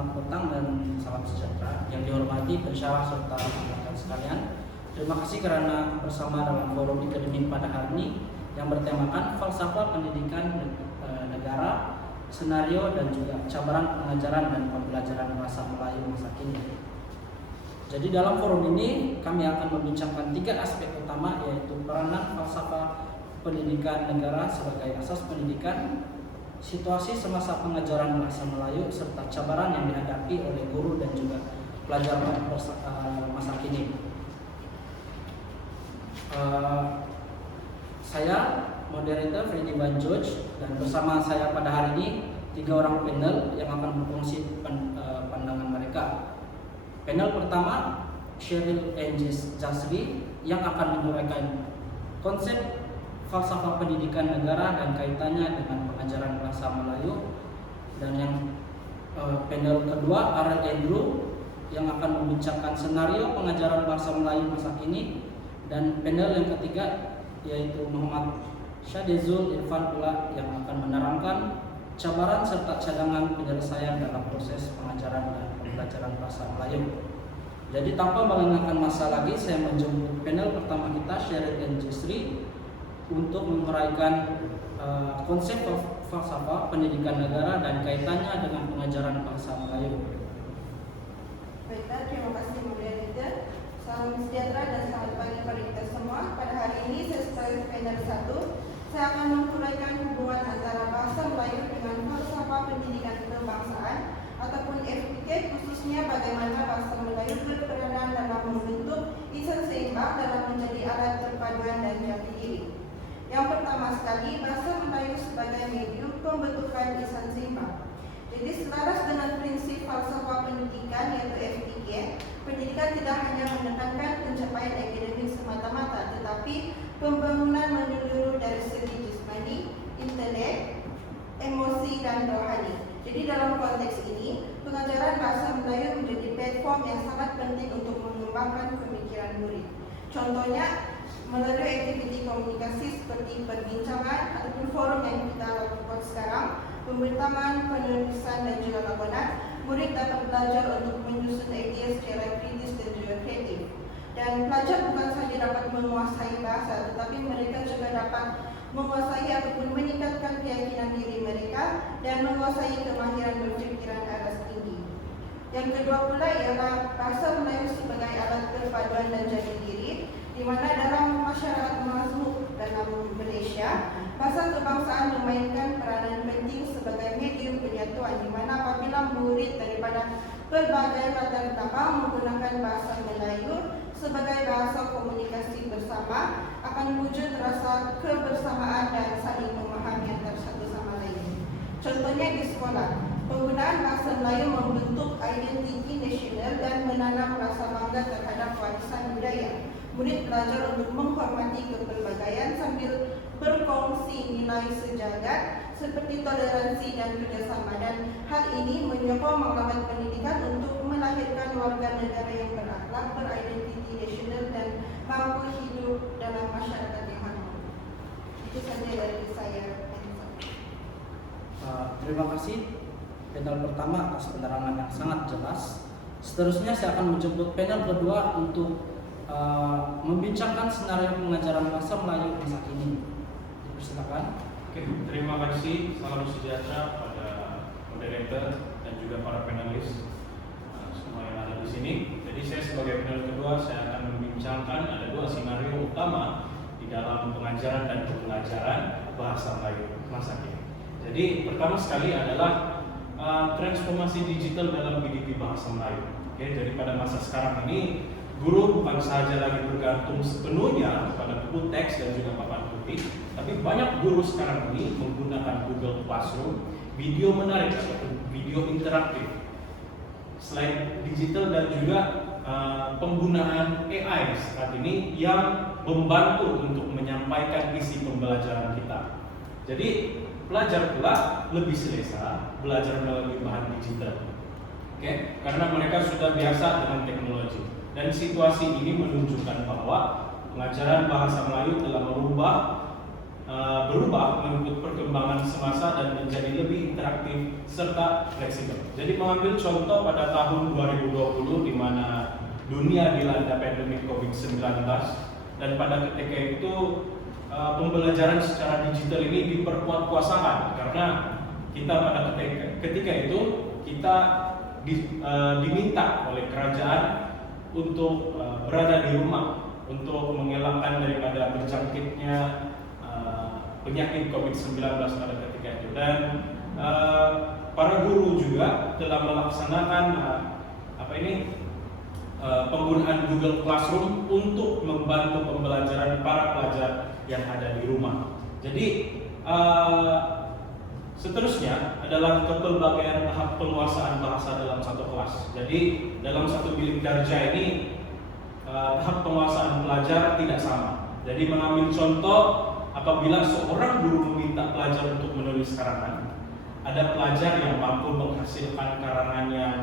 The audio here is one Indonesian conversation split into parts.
Selamat petang dan salam sejahtera yang dihormati pensyarah serta rekan sekalian. Terima kasih karena bersama dalam forum akademik pada hari ini yang bertemakan falsafah pendidikan negara, senario dan juga cabaran pengajaran dan pembelajaran bahasa Melayu masa kini. Jadi dalam forum ini kami akan membincangkan 3 aspek utama, yaitu peranan falsafah pendidikan negara sebagai asas pendidikan, situasi semasa pengajaran bahasa Melayu, serta cabaran yang dihadapi oleh guru dan juga pelajar masa kini. Saya moderator Freddy Van George, dan bersama saya pada hari ini 3 orang panel yang akan berfungsi pandangan mereka. Panel pertama, Sheryl Anjis Jasri yang akan menyampaikan konsep falsafah pendidikan negara dan kaitannya dengan pengajaran bahasa Melayu. Dan yang panel kedua, Aaron Andrew yang akan membincangkan senario pengajaran bahasa Melayu masa kini. Dan panel yang ketiga yaitu Muhammad Syadezul Irfan pula yang akan menerangkan cabaran serta cadangan penyelesaian dalam proses pengajaran dan pembelajaran bahasa Melayu. Jadi tanpa melengahkan masa lagi, saya menjemput panel pertama kita, Sheryl Anjis untuk menguraikan konsep falsafah pendidikan negara dan kaitannya dengan pengajaran bahasa Melayu. Baiklah, terima kasih moderator. Salam sejahtera dan selamat pagi kepada kita semua. Pada hari ini saya sebagai panel 1, saya akan menguraikan hubungan antara bahasa Melayu dengan falsafah pendidikan kebangsaan ataupun FPK, khususnya bagaimana bahasa Melayu berperanan dalam membentuk insan seimbang dalam menjadi alat perpaduan dan jati diri. Yang pertama sekali, bahasa Melayu sebagai medium pembentukan insan seimbang. Jadi selaras dengan prinsip falsafah pendidikan yaitu FPK, pendidikan tidak hanya menekankan pencapaian akademik semata-mata, tetapi pembangunan menyeluruh dari segi jismani, intelek, emosi dan rohani. Jadi dalam konteks ini, pengajaran bahasa Melayu menjadi platform yang sangat penting untuk mengembangkan pemikiran murid. Contohnya, melalui aktiviti komunikasi seperti perbincangan ataupun forum yang kita lakukan sekarang, pembintangan, penulisan dan juga lakonan, murid dapat belajar untuk menyusun idea secara kritis dan juga kreatif. Dan pelajar bukan saja dapat menguasai bahasa, tetapi mereka juga dapat menguasai ataupun meningkatkan keyakinan diri mereka dan menguasai kemahiran berfikiran aras tinggi. Yang kedua pula ialah bahasa Melayu sebagai alat perpaduan dan jati diri, di mana dalam masyarakat mazmum dalam Malaysia, bahasa kebangsaan memainkan peranan penting sebagai medium penyatuan, di mana apabila murid daripada berbagai latar belakang menggunakan bahasa Melayu sebagai bahasa komunikasi bersama, akan wujud rasa kebersamaan dan saling memahami antara satu sama lain. Contohnya di sekolah, penggunaan bahasa Melayu membentuk identiti nasional dan menanam rasa bangga terhadap warisan budaya. Murid belajar untuk menghormati kepelbagaian sambil berkongsi nilai sejagat seperti toleransi dan kerjasama, dan hal ini menyokong maklumat pendidikan untuk melahirkan warga negara yang berakhlak, beridentiti nasional dan mampu hidup dalam masyarakat yang harmonis. Itu saja dari saya. Terima kasih panel pertama atas penerangan yang sangat jelas. Seterusnya saya akan menjemput panel kedua untuk membincangkan senario pengajaran bahasa Melayu masa kini. Silakan. Oke, terima kasih. Salam sejahtera pada moderator dan juga para panelis semua yang ada di sini. Jadi saya sebagai panel kedua, saya akan membincangkan ada 2 skenario utama di dalam pengajaran dan pembelajaran bahasa Melayu masa kini. Jadi pertama sekali adalah transformasi digital dalam pendidikan bahasa Melayu. Oke, jadi pada masa sekarang ini guru bukan saja lagi bergantung sepenuhnya kepada buku teks dan juga papan putih, tapi banyak guru sekarang ini menggunakan Google Classroom, video menarik ataupun video interaktif, selain digital dan juga penggunaan AI saat ini yang membantu untuk menyampaikan isi pembelajaran kita. Jadi pelajar pula lebih selesa belajar melalui bahan digital, karena mereka sudah biasa dengan teknologi. Dan situasi ini menunjukkan bahwa pengajaran bahasa Melayu telah merubah berubah mengikut perkembangan semasa dan menjadi lebih interaktif serta fleksibel. Jadi mengambil contoh pada tahun 2020 di mana dunia dilanda pandemi COVID-19 dan pada ketika itu pembelajaran secara digital ini diperkuat kuasakan karena kita pada ketika itu kita diminta oleh kerajaan untuk berada di rumah untuk mengelakkan daripada berjangkitnya penyakit COVID-19 pada ketika itu, dan para guru juga telah melaksanakan penggunaan Google Classroom untuk membantu pembelajaran para pelajar yang ada di rumah. Jadi seterusnya adalah kepelbagaian tahap penguasaan bahasa dalam satu kelas. Jadi dalam satu bilik darjah ini tahap penguasaan pelajar tidak sama. Jadi mengambil contoh, apabila seorang guru meminta pelajar untuk menulis karangan, ada pelajar yang mampu menghasilkan karangan yang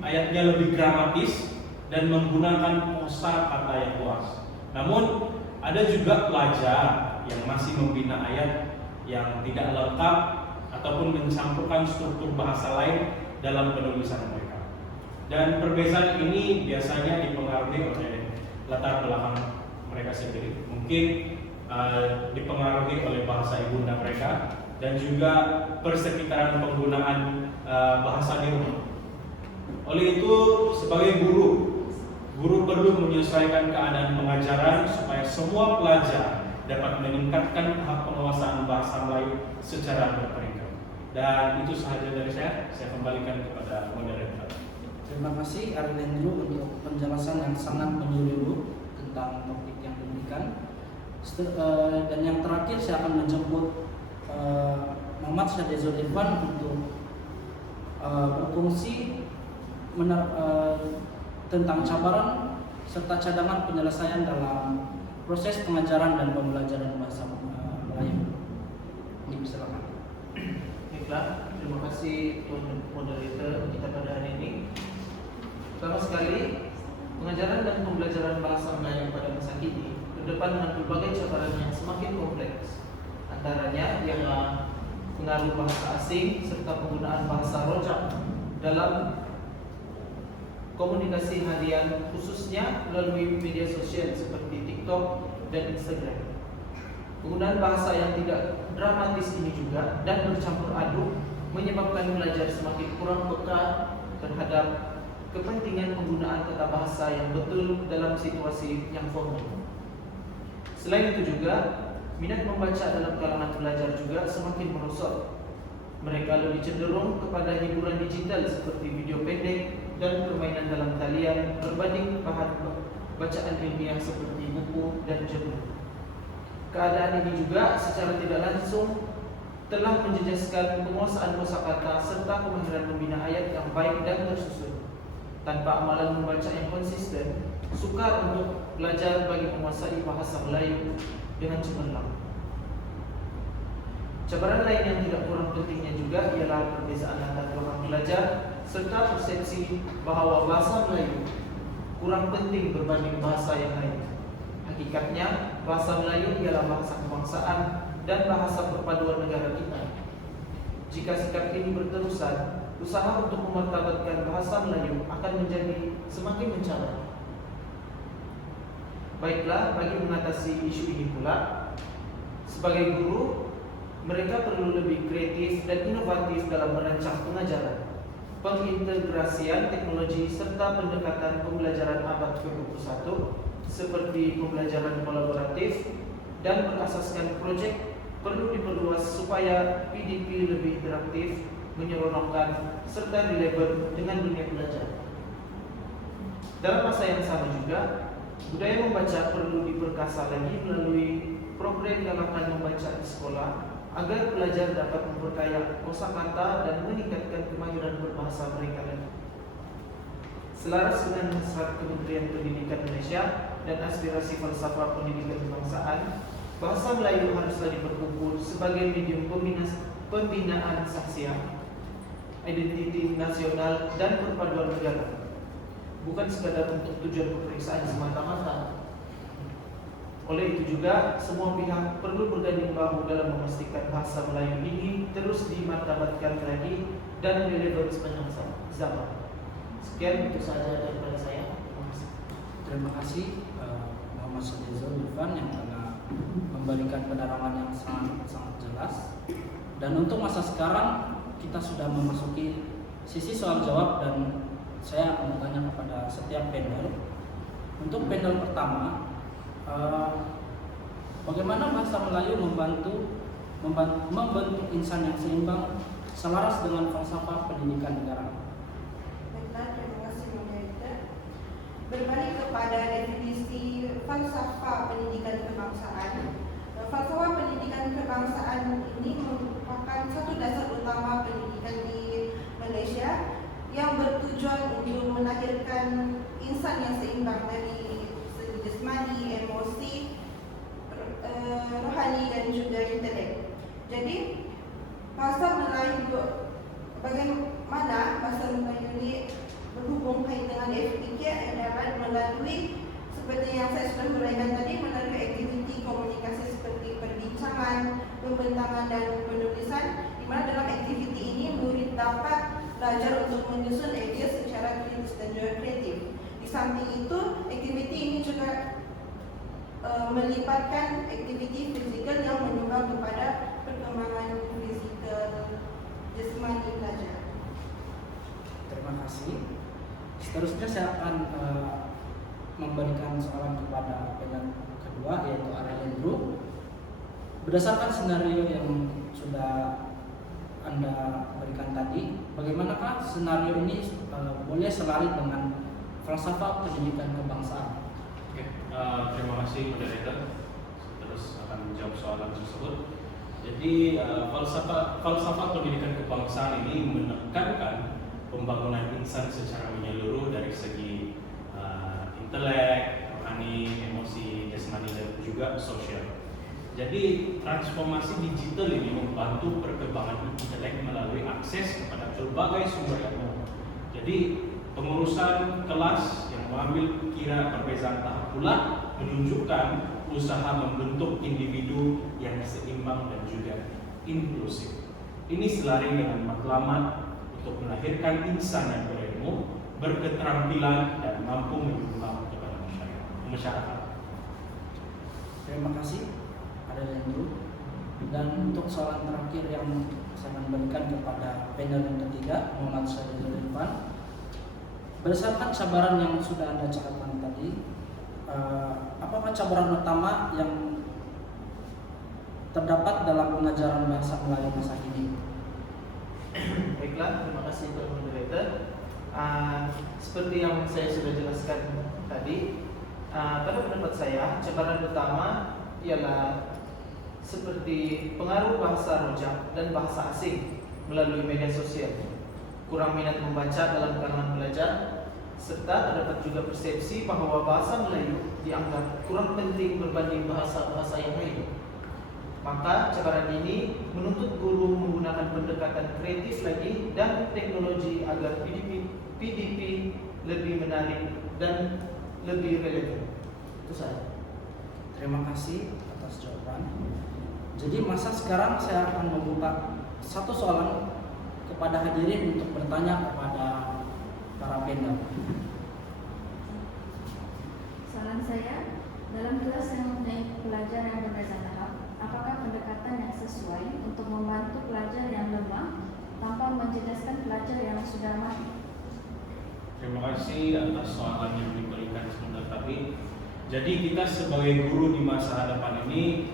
ayatnya lebih gramatis dan menggunakan kosakata yang luas. Namun ada juga pelajar yang masih membina ayat yang tidak lengkap ataupun mencampurkan struktur bahasa lain dalam penulisan mereka. Dan perbedaan ini biasanya dipengaruhi oleh latar belakang mereka sendiri. Mungkin dipengaruhi oleh bahasa ibunda mereka dan juga persekitaran penggunaan bahasa di rumah. Oleh itu, sebagai guru perlu menyesuaikan keadaan pengajaran supaya semua pelajar dapat meningkatkan tahap penguasaan bahasa Melayu secara berperingkat. Dan itu sahaja dari saya kembalikan kepada moderator. Terima kasih Arlendro untuk penjelasan yang sangat menyeluruh tentang topik yang diberikan. Dan yang terakhir saya akan menjemput Muhammad Syadezul Irfan untuk berfungsi tentang cabaran serta cadangan penyelesaian dalam proses pengajaran dan pembelajaran bahasa Melayu. Silakan. Baiklah, terima kasih Tuan Moderator kita pada hari ini. Pertama sekali, pengajaran dan pembelajaran bahasa Melayu pada masa kini terdepan dengan berbagai cabaran yang semakin kompleks. Antaranya ialah pengaruh bahasa asing serta penggunaan bahasa rojak dalam komunikasi harian, khususnya melalui media sosial seperti TikTok dan Instagram. Penggunaan bahasa yang tidak dramatis ini juga dan bercampur aduk menyebabkan belajar semakin kurang peka terhadap kepentingan penggunaan kata bahasa yang betul dalam situasi yang formal. Selain itu juga, minat membaca dalam kalangan pelajar juga semakin merosot. Mereka lebih cenderung kepada hiburan digital seperti video pendek dan permainan dalam talian berbanding bahan bacaan ilmiah seperti buku dan jurnal. Keadaan ini juga secara tidak langsung telah menjejaskan penguasaan kosakata serta kemahiran membina ayat yang baik dan tersusun. Tanpa amalan membaca yang konsisten, sukar untuk belajar bagi menguasai bahasa Melayu dengan cemerlang. Cabaran lain yang tidak kurang pentingnya juga ialah perbezaan latar belakang belajar serta persepsi bahawa bahasa Melayu kurang penting berbanding bahasa yang lain. Hakikatnya, bahasa Melayu ialah bahasa kebangsaan dan bahasa perpaduan negara kita. Jika sikap ini berterusan, usaha untuk memartabatkan bahasa Melayu akan menjadi semakin mencabar. Baiklah, bagi mengatasi isu ini pula, sebagai guru, mereka perlu lebih kreatif dan inovatif dalam merancang pengajaran, pengintegrasian teknologi serta pendekatan pembelajaran abad ke-21 seperti pembelajaran kolaboratif dan berasaskan proyek perlu diperluas supaya PDP lebih interaktif, menyeronokkan serta relevan dengan dunia belajar. Dalam masa yang sama juga, budaya membaca perlu diperkasa lagi melalui program galakan membaca di sekolah agar pelajar dapat memperkaya kosakata dan meningkatkan kemahiran berbahasa mereka lagi. Selaras dengan hasrat Kementerian Pendidikan Malaysia dan aspirasi falsafah pendidikan kebangsaan, bahasa Melayu haruslah diperkumpul sebagai medium pembinaan saksiah, identiti nasional dan perpaduan negara, bukan sekadar untuk tujuan peperiksaan semata-mata. Oleh itu juga semua pihak perlu berganding bahu dalam memastikan bahasa Melayu ini terus dimartabatkan lagi dan relevan sepanjang zaman. Sekian itu saja daripada saya. Terima kasih. Terima kasih Muhammad Sadizul Irfan yang telah memberikan penerangan yang sangat jelas. Dan untuk masa sekarang kita sudah memasuki sisi soal jawab dan saya akan bertanya kepada setiap panel. Untuk panel pertama, bagaimana bahasa Melayu membentuk insan yang seimbang selaras dengan falsafah pendidikan negara? Baiklah, terima kasih moderator. Berbalik kepada definisi falsafah pendidikan kebangsaan, falsafah pendidikan kebangsaan ini merupakan satu dasar utama pendidikan di Malaysia yang bertujuan untuk melahirkan insan yang seimbang dari segi jasmani, emosi, rohani dan juga intelek. Jadi bahasa Melayu, bagaimana bahasa Melayu ini berhubung kait dengan FPK adalah melalui seperti yang saya sudah uraikan tadi, melalui aktiviti komunikasi seperti perbincangan, pembentangan dan penulisan, di mana dalam aktiviti ini murid dapat belajar untuk menyusun idea secara kritis dan juga kreatif. Di samping itu, aktiviti ini juga melibatkan aktiviti fizikal yang menyumbang kepada perkembangan fizikal jasmani pelajar. Terima kasih. Seterusnya saya akan memberikan soalan kepada panel kedua, yaitu Ariel Andrew. Berdasarkan skenario yang sudah Anda berikan tadi, bagaimanakah skenario ini boleh selari dengan falsafah pendidikan kebangsaan? Oke, terima kasih moderator. Terus akan menjawab soalan tersebut. Jadi falsafah pendidikan kebangsaan ini menekankan pembangunan insan secara menyeluruh dari segi intelek, rohani, emosi, jasmani dan juga sosial. Jadi transformasi digital ini membantu perkembangan intelek melalui akses kepada berbagai sumber ilmu. Jadi pengurusan kelas yang mengambil kira perbezaan tahap pula menunjukkan usaha membentuk individu yang seimbang dan juga inklusif. Ini selari dengan matlamat untuk melahirkan insan yang berilmu, berketerampilan dan mampu menyumbang kepada masyarakat. Terima kasih Ariel Andrew. Dan untuk soalan terakhir yang saya akan berikan kepada panel yang ketiga, Muhammad Sadizul Irfan. Berdasarkan cabaran yang sudah Anda catatkan tadi, apakah cabaran utama yang terdapat dalam pengajaran bahasa Melayu masa kini? Baiklah, terima kasih Pak Moderator. Seperti yang saya sudah jelaskan tadi, pada pendapat saya, cabaran utama ialah seperti pengaruh bahasa rojak dan bahasa asing melalui media sosial, kurang minat membaca dalam kalangan pelajar, serta terdapat juga persepsi bahwa bahasa Melayu dianggap kurang penting berbanding bahasa-bahasa yang lain. Maka cabaran ini menuntut guru menggunakan pendekatan kreatif lagi dan teknologi agar PDP lebih menarik dan lebih relevan. Itu saja. Terima kasih atas jawaban. Jadi masa sekarang saya akan membuka satu soalan kepada hadirin untuk bertanya kepada para panel. Soalan saya, dalam kelas yang mempunyai pelajar yang berbeza tahap, apakah pendekatan yang sesuai untuk membantu pelajar yang lemah tanpa mencerdaskan pelajar yang sudah mahir? Terima kasih atas soalan yang diberikan sebentar tadi. Jadi kita sebagai guru di masa hadapan ini,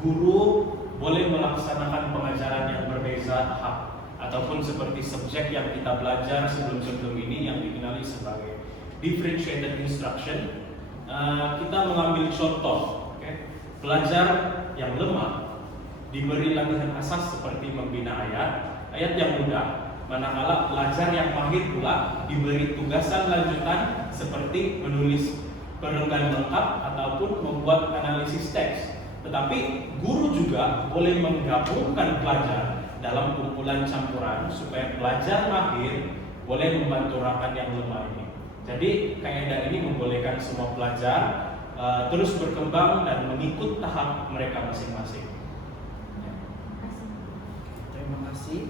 guru boleh melaksanakan pengajaran yang berbeza tahap ataupun seperti subjek yang kita belajar sebelum-sebelum ini yang dikenali sebagai differentiated instruction. Kita mengambil contoh, pelajar yang lemah diberi latihan asas seperti membina ayat yang mudah, manakala pelajar yang mahir pula diberi tugasan lanjutan seperti menulis perenggan lengkap ataupun membuat analisis teks. Tetapi guru juga boleh menggabungkan pelajar dalam kumpulan campuran supaya pelajar mahir boleh membantu rekan yang lemah ini. Jadi kaidah ini membolehkan semua pelajar terus berkembang dan mengikut tahap mereka masing-masing. Ya. Terima kasih.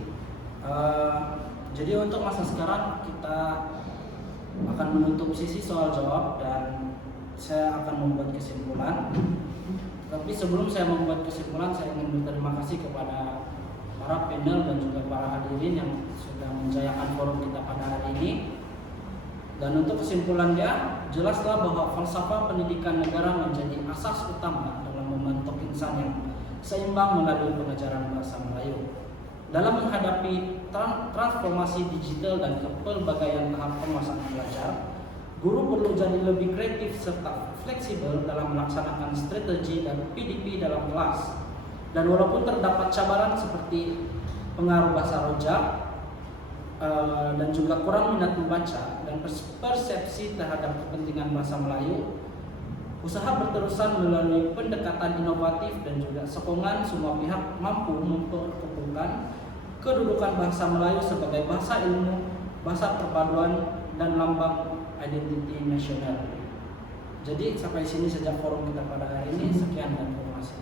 Jadi untuk masa sekarang kita akan menutup sisi soal jawab dan saya akan membuat kesimpulan. Tapi sebelum saya membuat kesimpulan, saya ingin berterima kasih kepada para panel dan juga para hadirin yang sudah menjayakan forum kita pada hari ini. Dan untuk kesimpulannya, jelaslah bahwa falsafah pendidikan negara menjadi asas utama dalam membentuk insan yang seimbang melalui pengajaran bahasa Melayu. Dalam menghadapi transformasi digital dan kepelbagaian tahap penguasaan belajar, guru perlu jadi lebih kreatif serta fleksibel dalam melaksanakan strategi dan PDP dalam kelas. Dan walaupun terdapat cabaran seperti pengaruh bahasa rojak dan juga kurang minat membaca dan persepsi terhadap kepentingan bahasa Melayu, usaha berterusan melalui pendekatan inovatif dan juga sokongan semua pihak mampu memperkukuhkan kedudukan bahasa Melayu sebagai bahasa ilmu, bahasa perpaduan, dan lambang identiti nasional. Jadi sampai sini sejak forum kita pada hari ini. Sekian dan terima kasih.